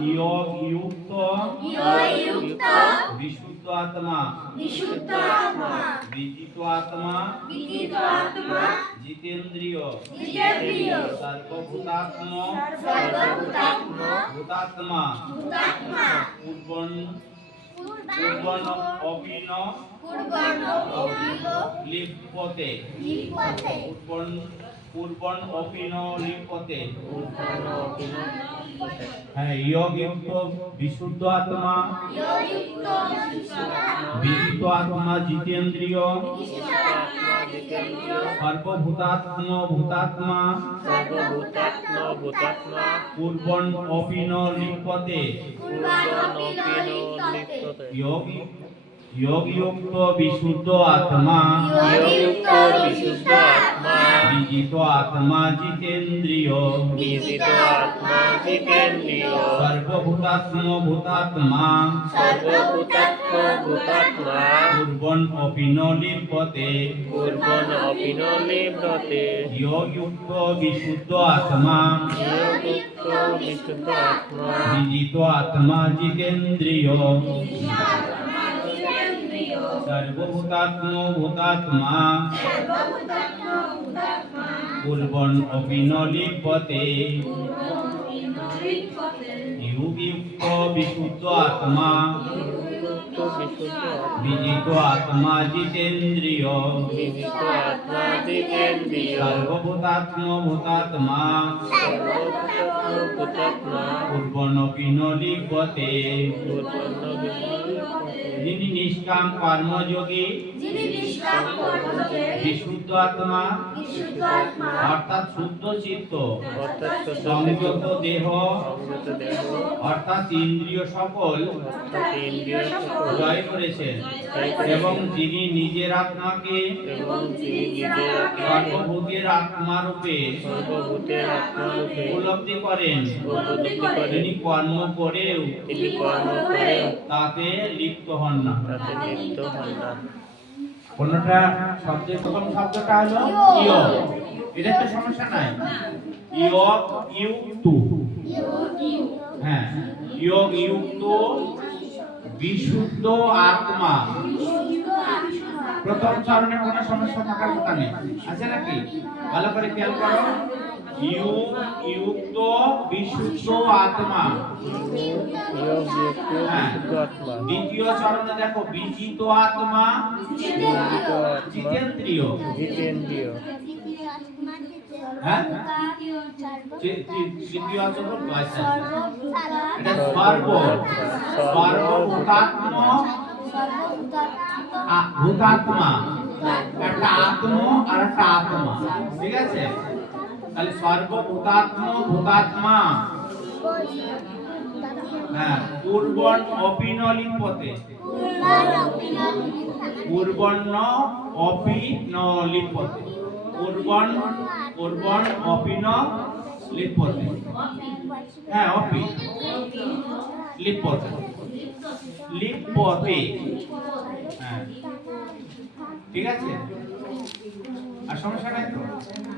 ইয়গযুক্ত ইয়যুক্ত বিশুদ্ধ আত্মা। বিশুদ্ধ আত্মা। বিজিত আত্মা। বিদিত আত্মা। জিতেন্দ্রিয়। জিতেন্দ্রিয়। সর্বভূতাত্ম। সর্বভূতাত্ম। ভূতাত্মা। ভূতাত্মা। পূর্বন পূর্বন অপিন পূর্বণ অভিল লিপতে লিপতে পূর্বন পূর্বন অপিন লিপতে হ্যাঁ ইয়গযুক্ত বিশুদ্ধ আত্মা ইয়যুক্ত বিশুদ্ধ বিজিত আত্মা জিতেন্দ্রিয় সর্বভূতাত্ম ভূতাত্মা সর্বভূতাত্ম ভূতাত্মা পূর্বন অপিন লিপতে পূর্বণ পূর্বনপিন লিপ্ততে যোগী যোগযুক্ত বিশুদ্ধ আত্মা ইয়যুক্ত বিশুদ্ধ আত্মা বিজিত আত্মা জিতেন্দ্রিয় বিজিত আত্মা জিতেন্দ্রিয় সর্বভূতাত্ম ভূতাত্মা সর্বভূতাত্ম ভূতাত্মা পূর্বন অপিন লিপতে পূর্বন অপিন লিপ্ততে যোগযুক্ত বিশুদ্ধ আত্মা যোগযুক্ত বিশুদ্ধ আত্মা বিজিত আত্মা জিতেন্দ্রিয় সর্বভূতাত্ম ভূতাত্মা পূর্বন অপিন লিপতে যোগযুক্ত বিশুদ্ধ আত্মা যোগযুক্ত বিশুদ্ধ আত্মা বিজিত আত্মা। বিজিত আত্মা জিতেন্দ্রিয়। সর্বভূতাত্ম ভূতাত্মা। সর্বভূতাত্ম ভূতাত্মা পূর্বনপিন যিনি নিষ্কাম কর্মযোগী বিশুদ্ধ আত্মা অর্থাৎ শুদ্ধ চিত্ত সংযত দেহ অর্থাৎ ইন্দ্রিয় সকল অর্থাৎ জয় করেছেন। এবং যিনি নিজের আত্মাকে সর্বভূতের আত্মারূপে উপলব্ধি করেন। তিনি কর্ম করেও তিনি কর্ম করেও তাতে লিপ্ত হন না। তাতে লিপ্ত হন না। কোনটা শব্দের প্রথম শব্দটা হলো ইয়। এটা তো সমস্যা নাই। ইয় ইউ টু হ্যাঁ ইয়োগ ইউক্ত বিশুদ্ধ আত্মা। প্রথম চরণে কোনো সমস্যা থাকার কথা নেই। আছে নাকি? ভালো করে খেয়াল করো। ইউ ইউক্ত বিশুদ্ধ আত্মা। হ্যাঁ। বিশুদ্ধ আত্মা দ্বিতীয় চরণে দেখো বিজিত আত্মা জিতেন্দ্রিয়। জিতেন্দ্রিয়। হ্যাঁ? তৃতীয় চরণ আচ্ছা এটা সর্ব আ- ভূতাত্মা একটা আত্ম আর একটা আত্মা ঠিক আছে তাহলে সর্বভূতাত্ম ভূতাত্মা হ্যাঁ পূর্বন অপিনলিপতে পূর্বন্ন অপিনলিপতে পূর্বন পূর্বন অপিন লিপতে হ্যাঁ অপি লিপতে লিপতে হ্যাঁ। ঠিক আছে? আর সমস্যা নাই তো?